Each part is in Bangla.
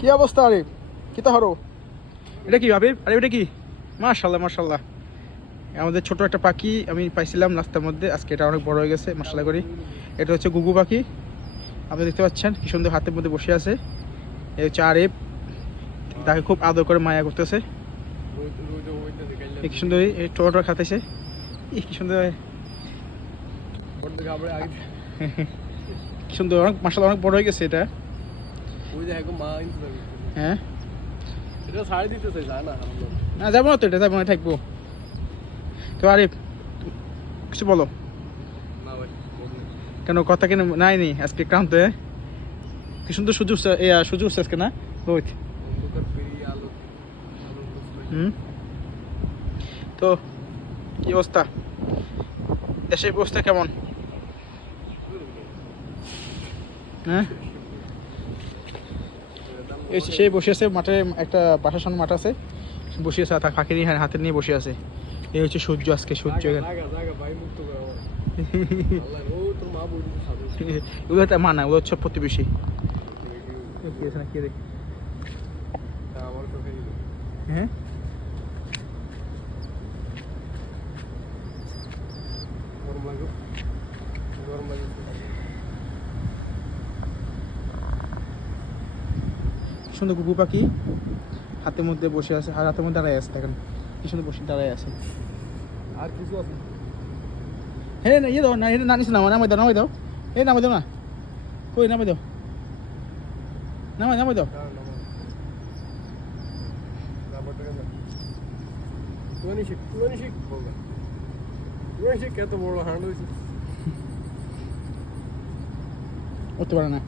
কি অবস্থা আরে? কি তো হরো এটা কি আবিব আরে এটা কি? মার্শাল্লাহ মার্শাল্লাহ আমাদের ছোট একটা পাখি আমি পাইছিলাম রাস্তার মধ্যে আজকে এটা অনেক বড় হয়ে গেছে মার্শাল্লাহ করি। এটা হচ্ছে গুগু পাখি। আপনি দেখতে পাচ্ছেন কি সুন্দর হাতের মধ্যে বসে আছে। এই হচ্ছে আরেব তাকে খুব আদর করে মায়া করতেছে। কি সুন্দর এই টোটো খাতেছে কি সুন্দর। কি সুন্দর অনেক মার্শাল্লাহ অনেক বড় হয়ে গেছে এটা। হ্যাঁ? না যাব না তো এটা যাব না থাকব। তো আরিফ কিছু বলো। কেন কথা কেন নাই নি আজকে ক্রান্ত হ্যাঁ? কি সুন্দর আজকে না? রোহিত। হুম? তো কি অবস্থা? দেশের অবস্থা কেমন? হ্যাঁ? সেই বসে আছে মাঠে একটা বাসার সামনে মাঠ আছে। বসে আছে তার ফাঁকি নিয়ে হাতে নিয়ে বসে আছে। এই হচ্ছে সূর্য আজকে সূর্য ওগুলো একটা মানা ওগুলো হচ্ছে প্রতিবেশী। কি আছে না কি রে হ্যাঁ কি সুন্দর কুকু পাখি। হাতের মধ্যে বসে আছে আর হাতের মধ্যে দাঁড়ায় আছে দেখেন কি সুন্দর বসে দাঁড়ায় আছে। আর কিছু আছে? হ্যাঁ না ইয়ে দাও না এটা নানিস নামা নামাই দাও নামাই দাও। এই নামাই দাও না। কই নামাই দাও। নামাই নামাই দাও। উঠতে পারে না।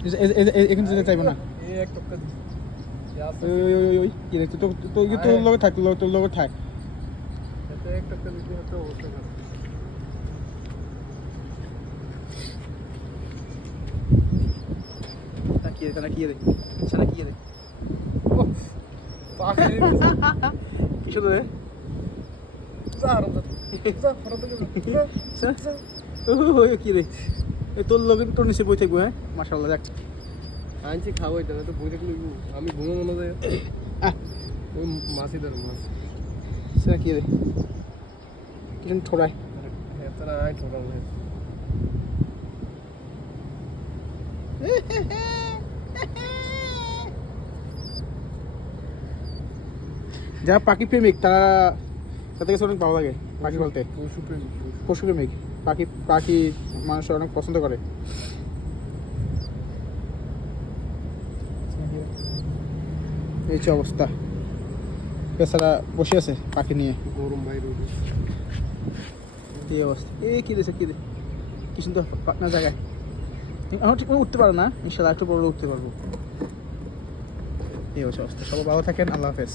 এখানে যেতে চাইব না। তোর লগে থাক তোর লগে- থাক। এতে এক টপকা দিতে একটা অবস্থা খারাপ না কি রে কি রে? না কি রে? কি শুধু রে? যা হারাম যা যা। হারাম যা। যা ওই কি রে? এই তোর লগে তোর নিচে বই থাকব হ্যাঁ? মাশাআল্লাহ দেখ। আনছি খাব এটা তো বই দেখলে আমি ঘুমো মনে যায় ওই মাছি ধর মাছ। সেটা কি রে কি যেন ঠোরায় এত আয় ঠোকা মনে যারা পাখি প্রেমিক তারা তাদের কাছে অনেক ভালো লাগে পাখি বলতে। পশু প্রেমিক পশু প্রেমিক। পাখি পাখি মানুষ অনেক পছন্দ করে। এই হচ্ছে অবস্থা। বেচারা বসে আছে পাখি নিয়ে। গরম বাইরে এই অবস্থা? এই কি দিয়েছে কি রে? কি সুন্দর পাটনা জায়গায়। এখন ঠিক উঠতে পারো না ইনশাল্লাহ একটু বড় উঠতে পারব। এই হচ্ছে অবস্থা। সবাই ভালো থাকেন আল্লাহ হাফেজ।